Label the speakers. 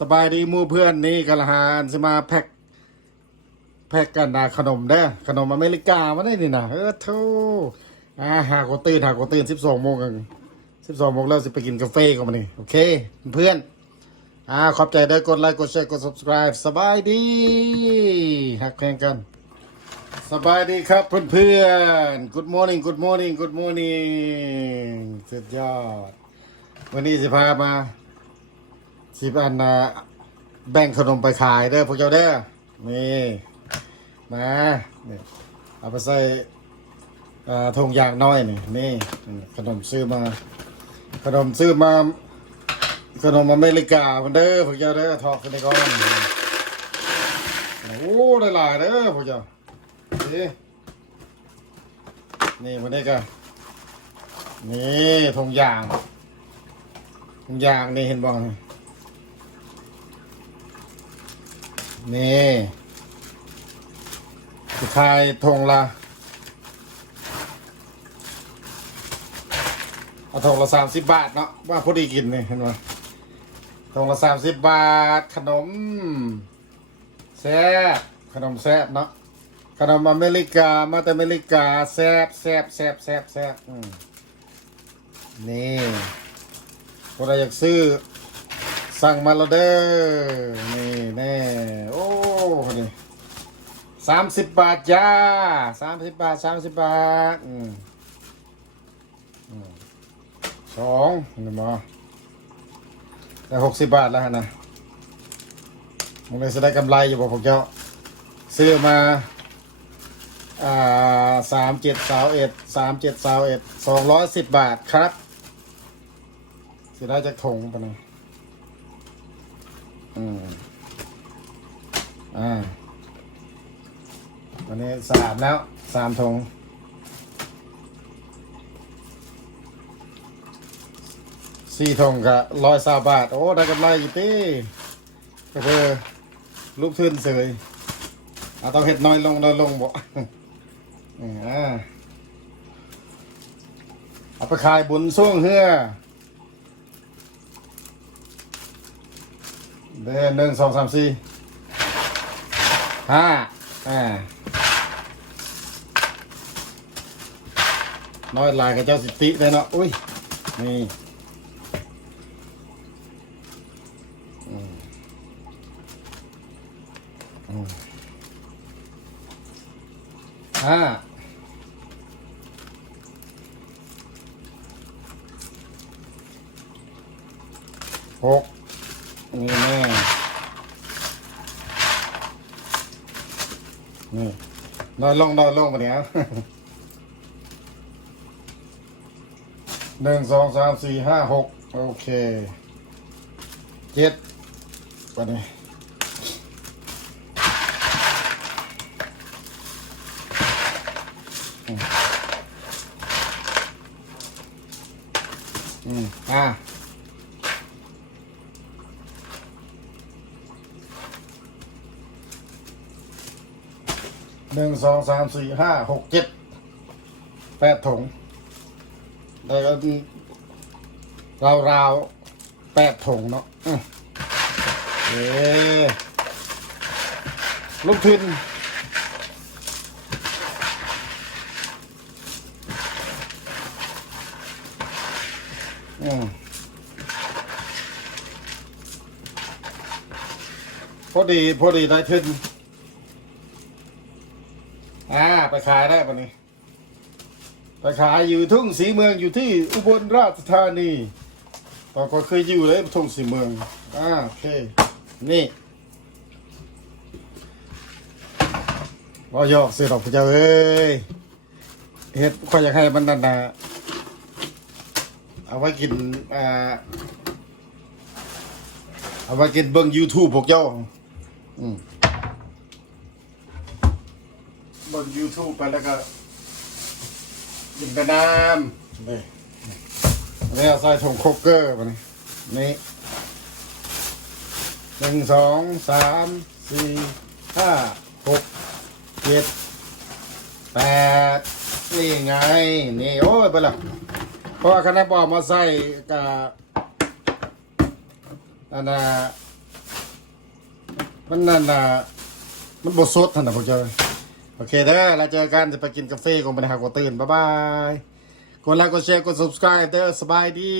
Speaker 1: สบายดีมู่เพื่อนนี่กะละหานสิมาแพ็คแพ็คกันนะขนมเด้อขนมอเมริกามาได้นี่นะเออโธ่อ่าหากว่าตื่นหากว่าตื่นสิบสองโมงกันสิบสองโมงแล้วสิไปกินกาแฟกันมานี่โอเค เพื่อนอ่าขอบใจเด้อกดไลค์กดแชร์กด subscribe สบายดีหักแพงกัน สบายดีครับเพื่อนๆ Good morning Good morning Good morning สุดยอด วันนี้สิพามา สิบอันนะแบ่งขนมไปขายเด้อพวกเจ้าเด้อนี่มาเนี่ยเอาไปใส่อ่าธงยางน้อยนี่นี่ขนมซื้อมา ขนมซื้อมาขนมอเมริกามันเด้อพวกเจ้าเด้อทอกกันในก้อนโอ้ได้หลายเด้อพวกเจ้านี่นี่วันนี้ก็นี่ธงยางธงยางนี่เห็นบ้าง นี่สุดท้ายทงละเอาทงละสามสิบบาทเนาะว่าพอดีกินนี่เห็นไหมทงละสามสิบบาท ขนมแซ่บขนมแซ่บเนาะขนมอเมริกามาแต่อเมริกาแซ่บแซ่บแซ่บแซ่บแซ่บนี่คนอยากซื้อ สั่งมาแล้วเด้อนี่แน่โอ้นี่สามสิบบาทจ้าสามสิบบาทสามสิบบาทอืมอืมสองนี่มาแต่หกสิบบาทแล้วนะมันเลยจะได้กำไรอยู่บ่พวกเจ้าซื้อมาอ่าสามเจ็ดสาวเอ็ดสามเจ็ดสาวเอ็ดสองร้อยสิบบาทครับสิได้จากถุงปะเนี่ย อืมอ่าวันนี้สะอามแล้วสามถุงสี่ถุงกับร้อยสาบาท โอ้ได้กำไรอยู่ตีก็คือลูกทื่นเสยเอาต้องเห็ดน้อยลงน้อยลงบ่ออ่าเอาไปขายบุญส่วงเฮือ เดือนหนึ่งสองสามสี่ห้าอ่าน้อยลายกับเจ้าสิติเลยเนาะอุ้ยนี่อืมอืมห้าหก นี่แม่ นี่น้อนลงน้อนลงมาเนี้ยหนึ่งสองสามสี่ห้าหกโอเคเจ็ดวันนี้อืมอืม หนึ่งสองสามสี่ห้าหกเจ็ดแปดถุงได้ก็ราวราวแปดถุงเนาะอื้อเอ๊ลูกทินอืมพอดี พอดีได้ทิน อ่าไปขายได้ปะนี่ไปขายอยู่ทุ่งสีเมืองอยู่ที่อุบลราชธานีตอนก็เคยอยู่เลยทุ่งสีเมืองอ่าโอเค นี่ว่าหยอกเสียดอกพระเจ้าเอ้ยเฮ็ดข้อยอยากให้มันนันนะเอาไว้กินอ่าเอาไว้กินเบิ่ง YouTube พวกเจ้า อืม บน YouTube ไปแล้วก็กินกระน้ำนี่นนี้เอาใส่ถุงโคกเกอร์มานี่นี่หนึ่งสองสามสี่ห้าหกเจ็ดแปดนี่ไง นี่โอ้ยไปละเพราะว่าคณะบอมาใส่กับอันน่ะมันนั่นน่ะมันบดสดท่านนะผมเจอ โอเคเด้อเราเจอกันจะไปกินกาแฟกงไปหากว่าตื่นบ๊ายบายกดไลค์กดแชร์กด subscribe เด้อสบายดี